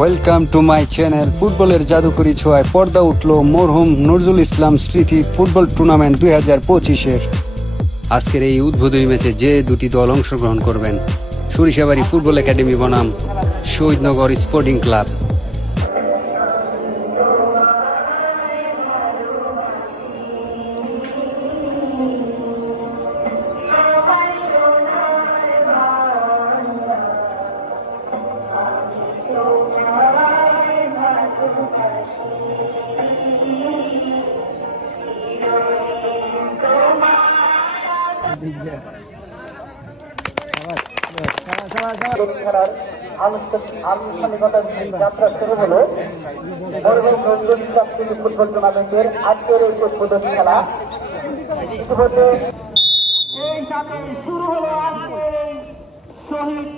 Welcome to my channel. ফুটবলের জাদুকরি ছোঁয়ায় পর্দা উঠল মরহুম নজরুল ইসলাম স্মৃতি ফুটবল টুর্নামেন্ট 2025-এর। আজকের এই উদ্বোধনী ম্যাচে যে দুটি দল অংশগ্রহণ করবেন: সরিষাবাড়ি ফুটবল একাডেমি বনাম শহীদনগর স্পোর্টিং ক্লাব। খেলার আনুষ্ঠানিকতার যাত্রা শুরু হলো মরহুম নজরুল ইসলাম স্মৃতি ফুটবল টুর্নামেন্টের আজকের এই উদ্বোধনী খেলা। ইতিমধ্যে এই সাথে শুরু হলো আজকের এই শহীদ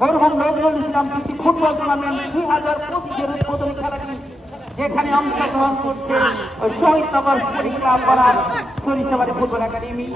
মরহুম নজরুল ইসলাম স্মৃতি ফুটবল টুর্নামেন্ট 2025-এর উদ্বোধনী খেলাটি, যেখানে অংশগ্রহণ করছে শহীদনগর স্পোর্টিং ক্লাব বনাম সরিষাবাড়ি ফুটবল একাডেমি।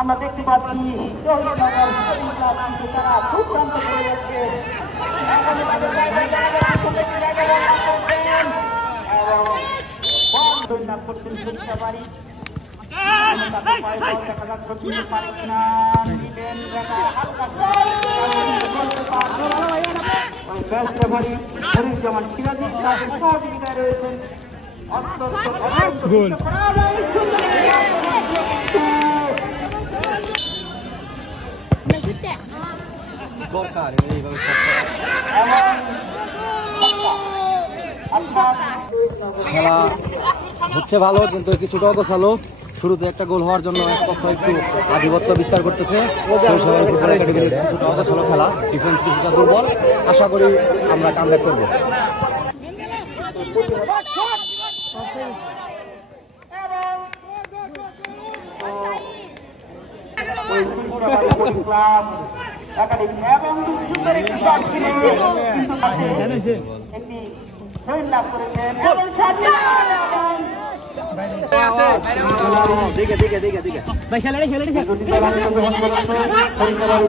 আমরা দেখতে পাচ্ছি শহীদনগর স্পোর্টিং ক্লাব কিন্তু তারা দুর্দান্ত করে যাচ্ছে সহযোগিতায় রয়েছেন দরকার খেলা হচ্ছে ভালো, কিন্তু কিছুটা অগোছালো। শুরুতে একটা গোল হওয়ার জন্য এক পক্ষ একটু আধিপত্য বিস্তার করতেছে। কিছুটা অগোছালো খেলা, ডিফেন্স কিছুটা দুর্বল। আশা করি আমরা কামব্যাক করবো। এবং সুন্দর একটি শট ছিলেন, একটি শহীদ লাভ করেছেন এবং দেখে